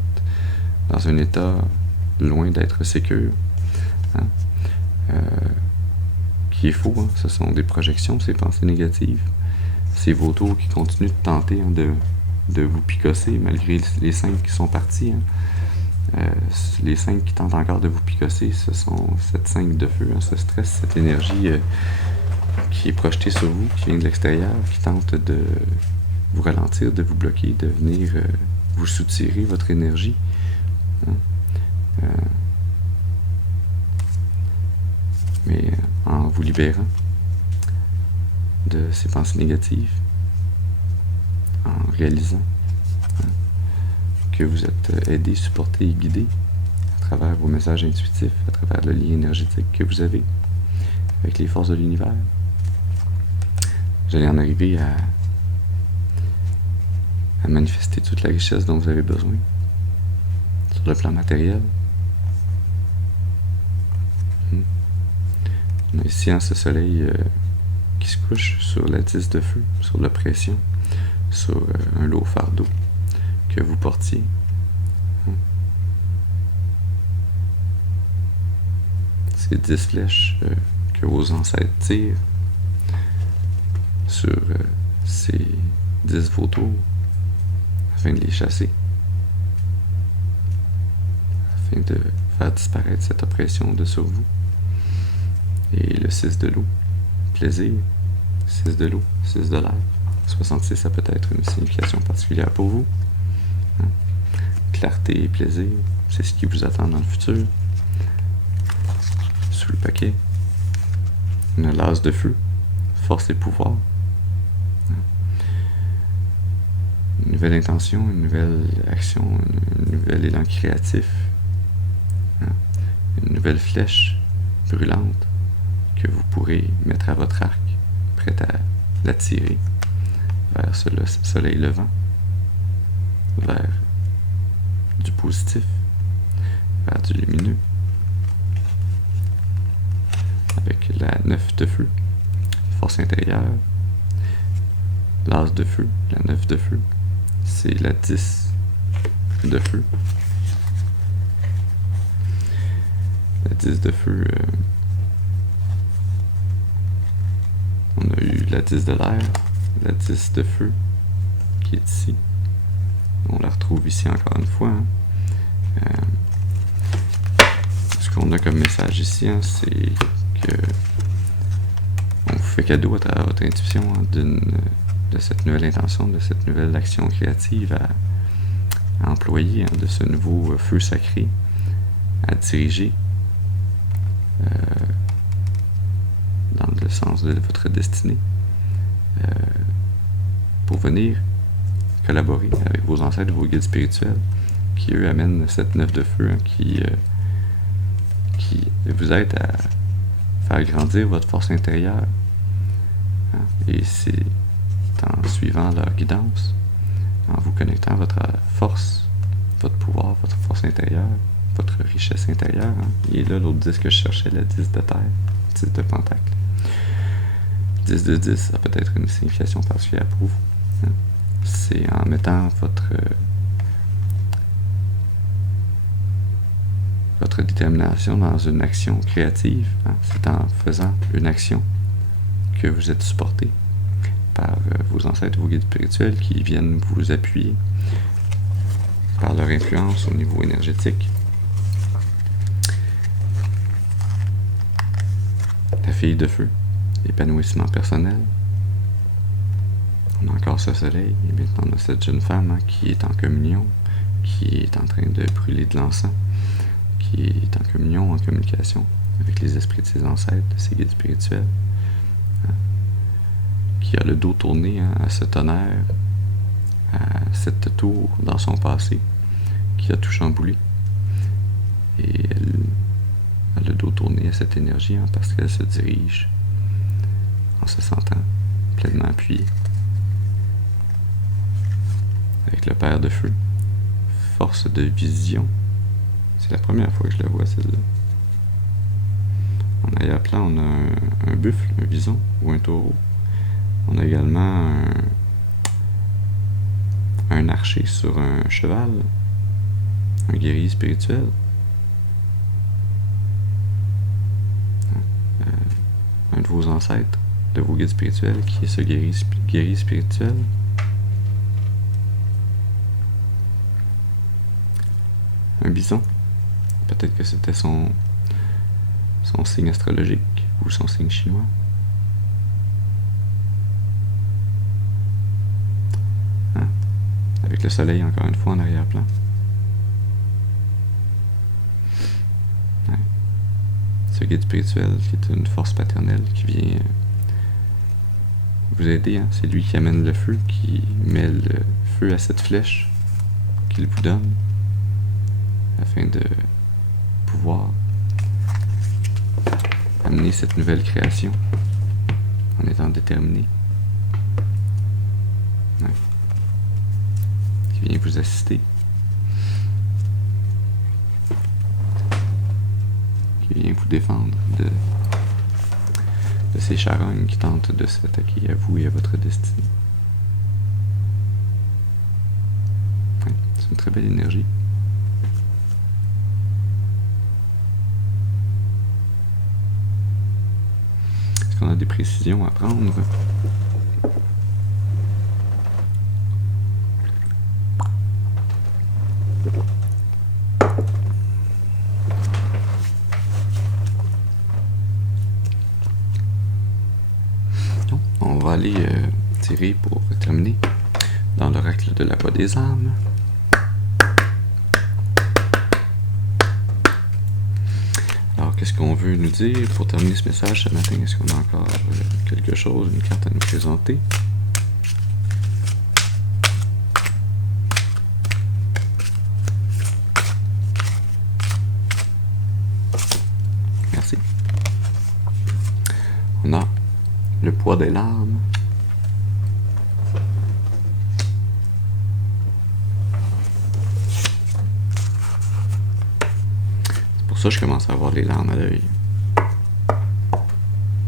dans un état loin d'être sécure, qui est faux. Ce sont des projections, ces pensées négatives. C'est vos tours qui continuent de tenter de vous picosser malgré les 5 qui sont partis. Les 5 qui tentent encore de vous picosser, ce sont cette 5 de feu, ce stress, cette énergie qui est projetée sur vous, qui vient de l'extérieur, qui tente de vous ralentir, de vous bloquer, de venir vous soutirer votre énergie. Mais en vous libérant de ces pensées négatives, en réalisant que vous êtes aidé, supporté et guidé à travers vos messages intuitifs, à travers le lien énergétique que vous avez avec les forces de l'univers, vous allez en arriver à manifester toute la richesse dont vous avez besoin sur le plan matériel. On a ici ce soleil qui se couche sur la 10 de feu, sur l'oppression, sur un lourd fardeau que vous portiez. Ces 10 flèches que vos ancêtres tirent sur ces 10 vautours afin de les chasser, afin de faire disparaître cette oppression de sur vous. Et le 6 de l'eau, plaisir, 6 de l'eau, 6 de l'air. 66, ça peut être une signification particulière pour vous. Clarté et plaisir, c'est ce qui vous attend dans le futur. Sous le paquet, on a l'as de feu, force et pouvoir. Une nouvelle intention, une nouvelle action, un nouvel élan créatif. Une nouvelle flèche brûlante que vous pourrez mettre à votre arc, prête à la tirer vers ce soleil levant, vers du positif, vers du lumineux, avec la 9 de feu, force intérieure, l'as de feu, la 9 de feu, c'est la 10 de feu. La 10 de feu, on a eu la 10 de l'air, la 10 de feu qui est ici. On la retrouve ici encore une fois. Ce qu'on a comme message ici, c'est que on vous fait cadeau à travers votre intuition de cette nouvelle intention, de cette nouvelle action créative à employer, de ce nouveau feu sacré à diriger dans le sens de votre destinée pour venir collaborer avec vos ancêtres, vos guides spirituels qui eux amènent cette 9 de feu, hein, qui vous aide à faire grandir votre force intérieure. Hein, et c'est en suivant leur guidance, en vous connectant à votre force, votre pouvoir, votre force intérieure, votre richesse intérieure. Hein. Et là, l'autre 10 que je cherchais, le 10 de terre, 10 de pentacle. 10 de 10, ça peut être une signification particulière pour vous. Hein. C'est en mettant votre détermination dans une action créative. Hein. C'est en faisant une action que vous êtes supporté par vos ancêtres, vos guides spirituels qui viennent vous appuyer par leur influence au niveau énergétique. La fille de feu, épanouissement personnel. On a encore ce soleil, et maintenant on a cette jeune femme, hein, qui est en communion, qui est en train de brûler de l'encens, qui est en communion, en communication avec les esprits de ses ancêtres, de ses guides spirituels, hein, qui a le dos tourné, hein, à ce tonnerre, à cette tour dans son passé, qui a tout chamboulé. Et elle a le dos tourné à cette énergie, hein, parce qu'elle se dirige en se sentant pleinement appuyée. Avec le père de feu, force de vision. C'est la première fois que je la vois, celle-là. En arrière-plan, on a un buffle, un bison ou un taureau. On a également un archer sur un cheval, un guerrier spirituel. Un de vos ancêtres, de vos guides spirituels, qui est ce guerrier spirituel. Un bison. Peut-être que c'était son signe astrologique ou son signe chinois. Hein? Avec le soleil, encore une fois, en arrière-plan. Ouais. Ce guide spirituel qui est une force paternelle qui vient vous aider. Hein? C'est lui qui amène le feu, qui met le feu à cette flèche qu'il vous donne afin de pouvoir amener cette nouvelle création en étant déterminé. Ouais. Qui vient vous assister. Qui vient vous défendre de ces charognes qui tentent de s'attaquer à vous et à votre destinée. Ouais, c'est une très belle énergie. Est-ce qu'on a des précisions à prendre? On va aller tirer pour terminer dans l'oracle de la voix des âmes. Alors, qu'est-ce qu'on veut nous dire pour terminer ce message ce matin? Est-ce qu'on a encore quelque chose, une carte à nous présenter? Merci. On a le poids des larmes. C'est pour ça que je commence à avoir les larmes à l'œil.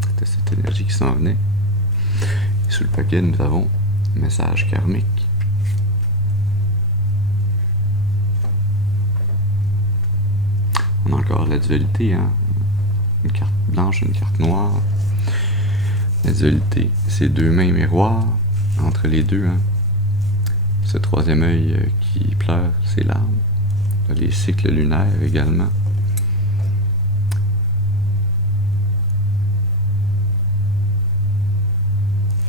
C'était cette énergie qui s'en venait. Et sous le paquet, nous avons message karmique. On a encore la dualité, hein? Une carte blanche, une carte noire. La dualité, c'est deux mains miroirs entre les deux. Hein. Ce troisième œil qui pleure ses larmes. Les cycles lunaires également.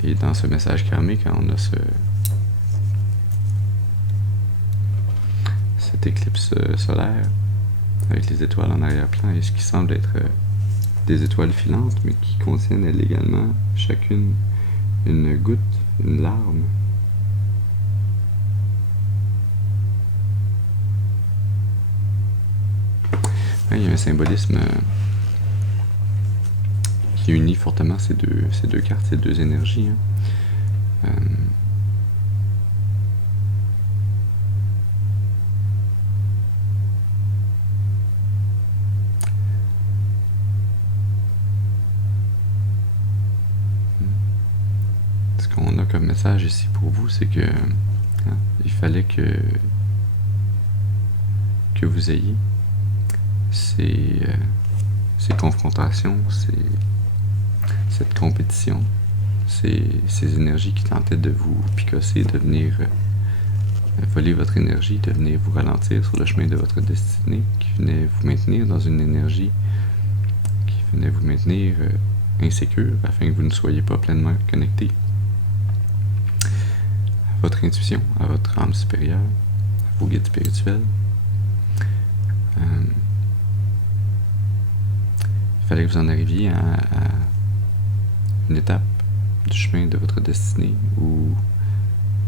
Et dans ce message karmique, on a cette éclipse solaire avec les étoiles en arrière-plan et ce qui semble être des étoiles filantes, mais qui contiennent elles également chacune une goutte, une larme. il y a un symbolisme qui unit fortement ces deux cartes, ces deux énergies. Ce qu'on a comme message ici pour vous, c'est que il fallait que vous ayez ces confrontations, cette compétition, ces énergies qui tentaient de vous picosser, de venir voler votre énergie, de venir vous ralentir sur le chemin de votre destinée, qui venait vous maintenir dans une énergie, qui venait vous maintenir insécure afin que vous ne soyez pas pleinement connecté à votre intuition, à votre âme supérieure, à vos guides spirituels. Il fallait que vous en arriviez à une étape du chemin de votre destinée où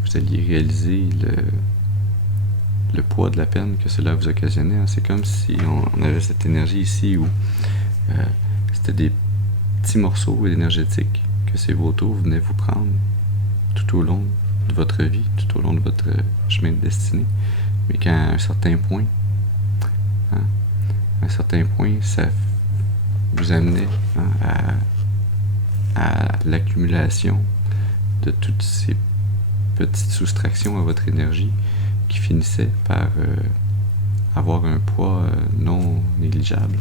vous alliez réaliser le poids de la peine que cela vous occasionnait. C'est comme si on avait cette énergie ici où c'était des petits morceaux énergétiques que ces vautours venaient vous prendre tout au long de votre vie, tout au long de votre chemin de destinée, mais qu'à un certain point, ça vous amenait à l'accumulation de toutes ces petites soustractions à votre énergie qui finissaient par avoir un poids non négligeable,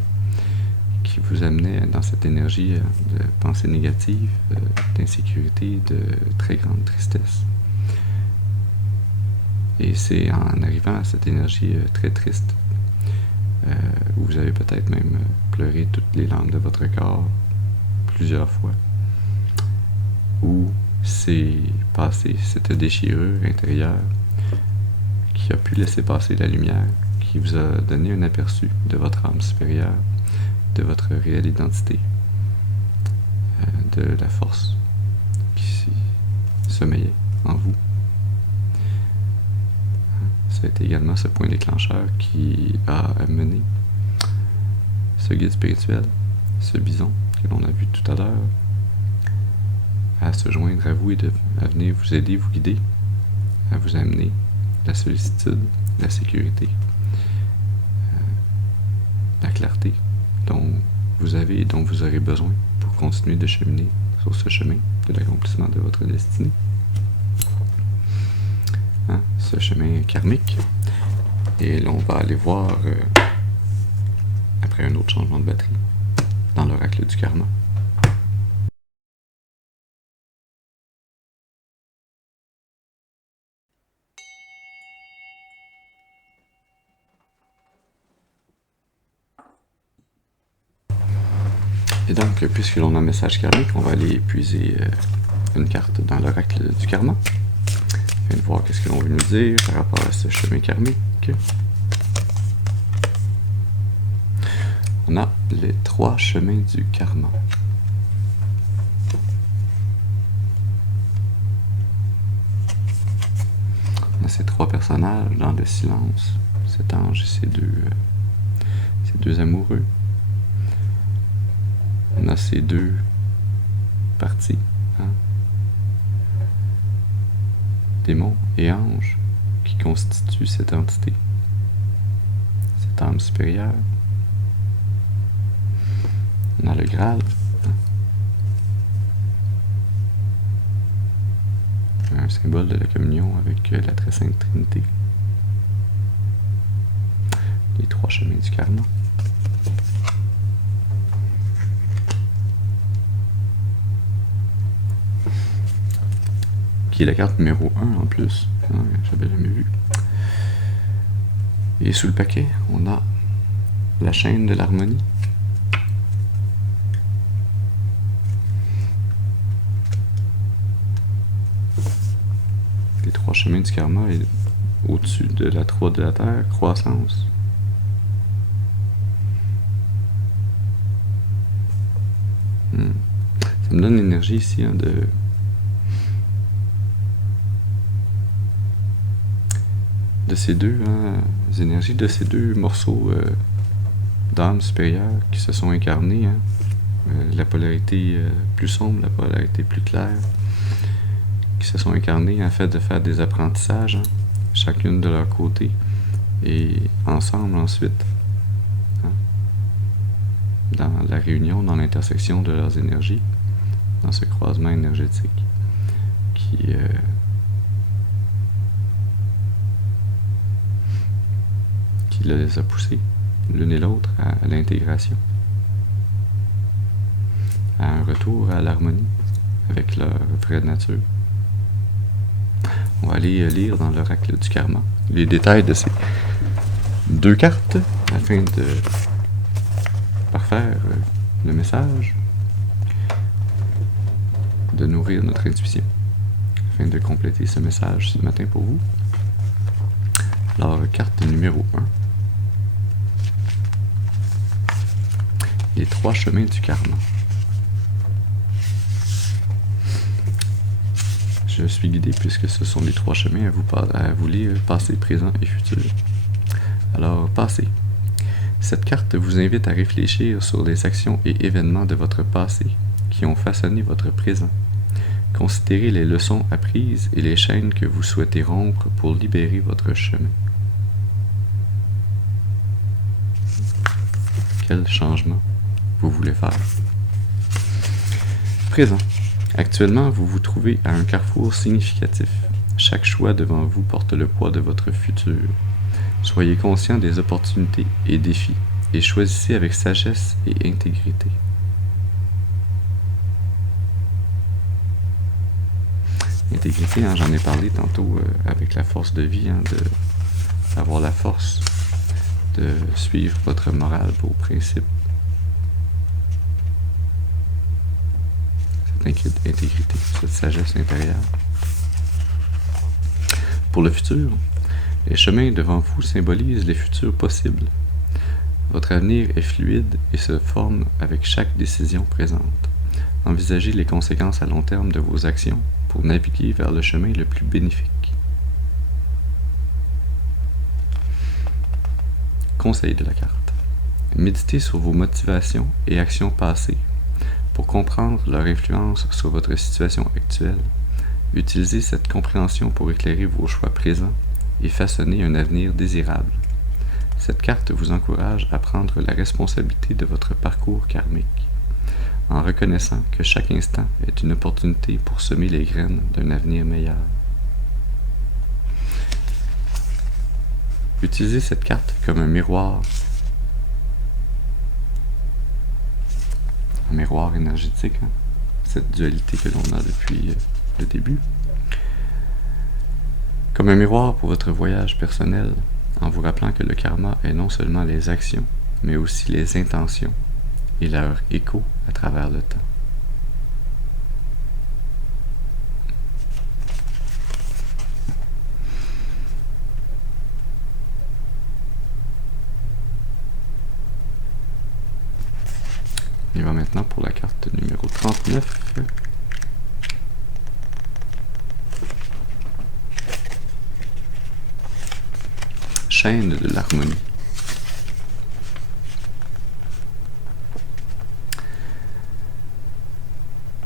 qui vous amenait dans cette énergie de pensée négative, d'insécurité, de très grande tristesse. Et c'est en arrivant à cette énergie très triste, où vous avez peut-être même pleuré toutes les larmes de votre corps plusieurs fois, où c'est passé cette déchirure intérieure qui a pu laisser passer la lumière, qui vous a donné un aperçu de votre âme supérieure, de votre réelle identité, de la force qui sommeillait en vous. Ça a été également ce point déclencheur qui a amené ce guide spirituel, ce bison que l'on a vu tout à l'heure, à se joindre à vous et à venir vous aider, vous guider, à vous amener la sollicitude, la sécurité, la clarté dont vous avez et dont vous aurez besoin pour continuer de cheminer sur ce chemin de l'accomplissement de votre destinée. Ce chemin karmique. Et là, on va aller voir, après un autre changement de batterie, dans l'oracle du karma. Et donc, puisque l'on a un message karmique, on va aller puiser une carte dans l'oracle du karma. Afin de voir qu'est-ce que l'on veut nous dire par rapport à ce chemin karmique. On a les 3 chemins du karma. On a ces 3 personnages dans le silence, cet ange et ces deux amoureux. On a ces 2 parties, démons et anges, qui constituent cette entité, cette âme supérieure. On a le Graal, un symbole de la communion avec la très sainte Trinité. Les 3 chemins du karma. Qui est la carte numéro 1 en plus. J'avais jamais vu. Et sous le paquet, on a la chaîne de l'harmonie. Les 3 chemins du karma et au-dessus de la 3 de la Terre, croissance. Ça me donne l'énergie ici de ces deux énergies, de ces 2 morceaux d'âmes supérieures qui se sont incarnées, hein, la polarité plus sombre, la polarité plus claire, qui se sont incarnées afin de faire des apprentissages, hein, chacune de leur côté, et ensemble ensuite, hein, dans la réunion, dans l'intersection de leurs énergies, dans ce croisement énergétique qui les a poussés l'une et l'autre à l'intégration, à un retour à l'harmonie avec leur vraie nature. On va aller lire dans l'oracle du karma les détails de ces 2 cartes afin de parfaire le message, de nourrir notre intuition, afin de compléter ce message ce matin pour vous. Alors, carte numéro 1. Les 3 chemins du karma. Je suis guidé puisque ce sont les 3 chemins à vous lire, passé, présent et futur. Alors, passé. Cette carte vous invite à réfléchir sur les actions et événements de votre passé qui ont façonné votre présent. Considérez les leçons apprises et les chaînes que vous souhaitez rompre pour libérer votre chemin. Quel changement vous voulez faire? Présent. Actuellement, vous vous trouvez à un carrefour significatif. Chaque choix devant vous porte le poids de votre futur. Soyez conscient des opportunités et défis et choisissez avec sagesse et intégrité. Intégrité, hein, j'en ai parlé tantôt avec la force de vie, hein, d'avoir la force de suivre votre morale, vos principes. Cette intégrité, cette sagesse intérieure. Pour le futur, les chemins devant vous symbolisent les futurs possibles. Votre avenir est fluide et se forme avec chaque décision présente. Envisagez les conséquences à long terme de vos actions pour naviguer vers le chemin le plus bénéfique. Conseil de la carte. Méditez sur vos motivations et actions passées pour comprendre leur influence sur votre situation actuelle. Utilisez cette compréhension pour éclairer vos choix présents et façonner un avenir désirable. Cette carte vous encourage à prendre la responsabilité de votre parcours karmique, en reconnaissant que chaque instant est une opportunité pour semer les graines d'un avenir meilleur. Utilisez cette carte comme un miroir énergétique, hein? Cette dualité que l'on a depuis le début, comme un miroir pour votre voyage personnel, en vous rappelant que le karma est non seulement les actions, mais aussi les intentions et leur écho à travers le temps. On y va maintenant pour la carte numéro 39. Chaîne de l'harmonie.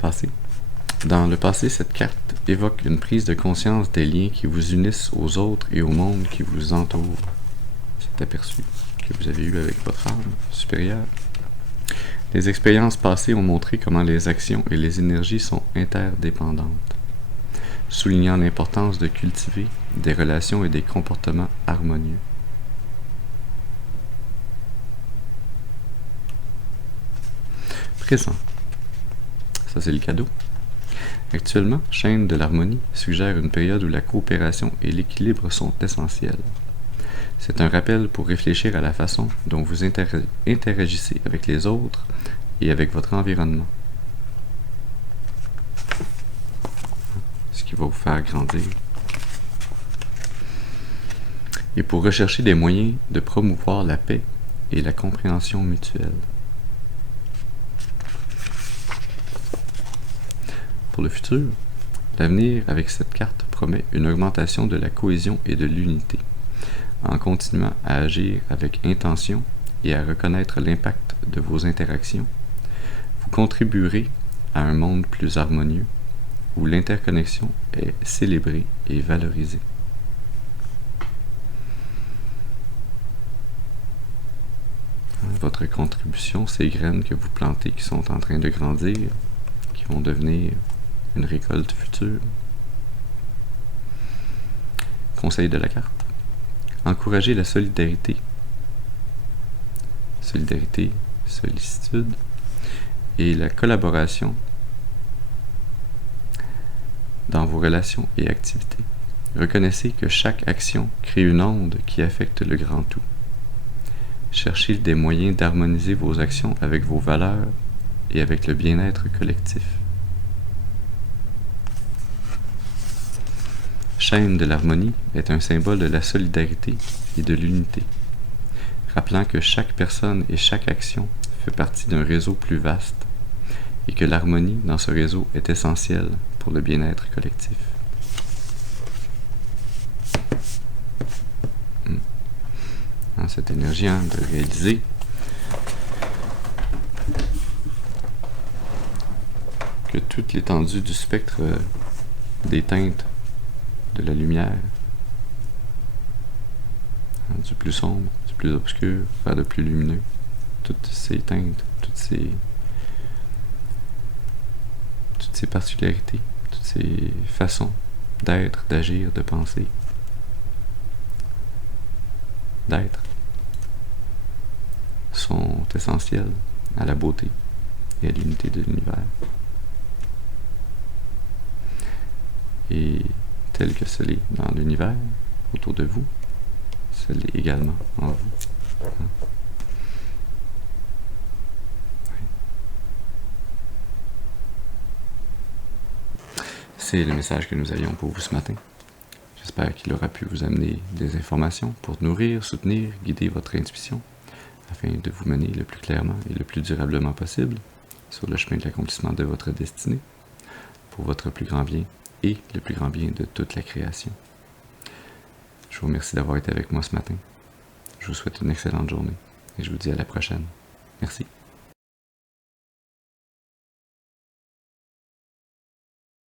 Passé. Dans le passé, cette carte évoque une prise de conscience des liens qui vous unissent aux autres et au monde qui vous entoure. Cet aperçu que vous avez eu avec votre âme supérieure. Les expériences passées ont montré comment les actions et les énergies sont interdépendantes, soulignant l'importance de cultiver des relations et des comportements harmonieux. Présent. Ça, c'est le cadeau. Actuellement, Chaîne de l'harmonie suggère une période où la coopération et l'équilibre sont essentiels. C'est un rappel pour réfléchir à la façon dont vous interagissez avec les autres et avec votre environnement. Ce qui va vous faire grandir. Et pour rechercher des moyens de promouvoir la paix et la compréhension mutuelle. Pour le futur, l'avenir avec cette carte promet une augmentation de la cohésion et de l'unité. En continuant à agir avec intention et à reconnaître l'impact de vos interactions, vous contribuerez à un monde plus harmonieux où l'interconnexion est célébrée et valorisée. Votre contribution, ces graines que vous plantez qui sont en train de grandir, qui vont devenir une récolte future. Conseil de la carte. Encouragez la solidarité. Solidarité, sollicitude et la collaboration dans vos relations et activités. Reconnaissez que chaque action crée une onde qui affecte le grand tout. Cherchez des moyens d'harmoniser vos actions avec vos valeurs et avec le bien-être collectif. Chaîne de l'harmonie est un symbole de la solidarité et de l'unité, rappelant que chaque personne et chaque action fait partie d'un réseau plus vaste et que l'harmonie dans ce réseau est essentielle pour le bien-être collectif. Dans cette énergie de réaliser que toute l'étendue du spectre des teintes de la lumière, du plus sombre, du plus obscur, vers le plus lumineux, toutes ces teintes, toutes ces particularités, toutes ces façons d'être, d'agir, de penser, d'être, sont essentielles à la beauté et à l'unité de l'univers. Et tel que ce l'est dans l'univers, autour de vous, ce l'est également en vous. C'est le message que nous avions pour vous ce matin. J'espère qu'il aura pu vous amener des informations pour nourrir, soutenir, guider votre intuition afin de vous mener le plus clairement et le plus durablement possible sur le chemin de l'accomplissement de votre destinée pour votre plus grand bien et le plus grand bien de toute la création. Je vous remercie d'avoir été avec moi ce matin. Je vous souhaite une excellente journée et je vous dis à la prochaine. Merci.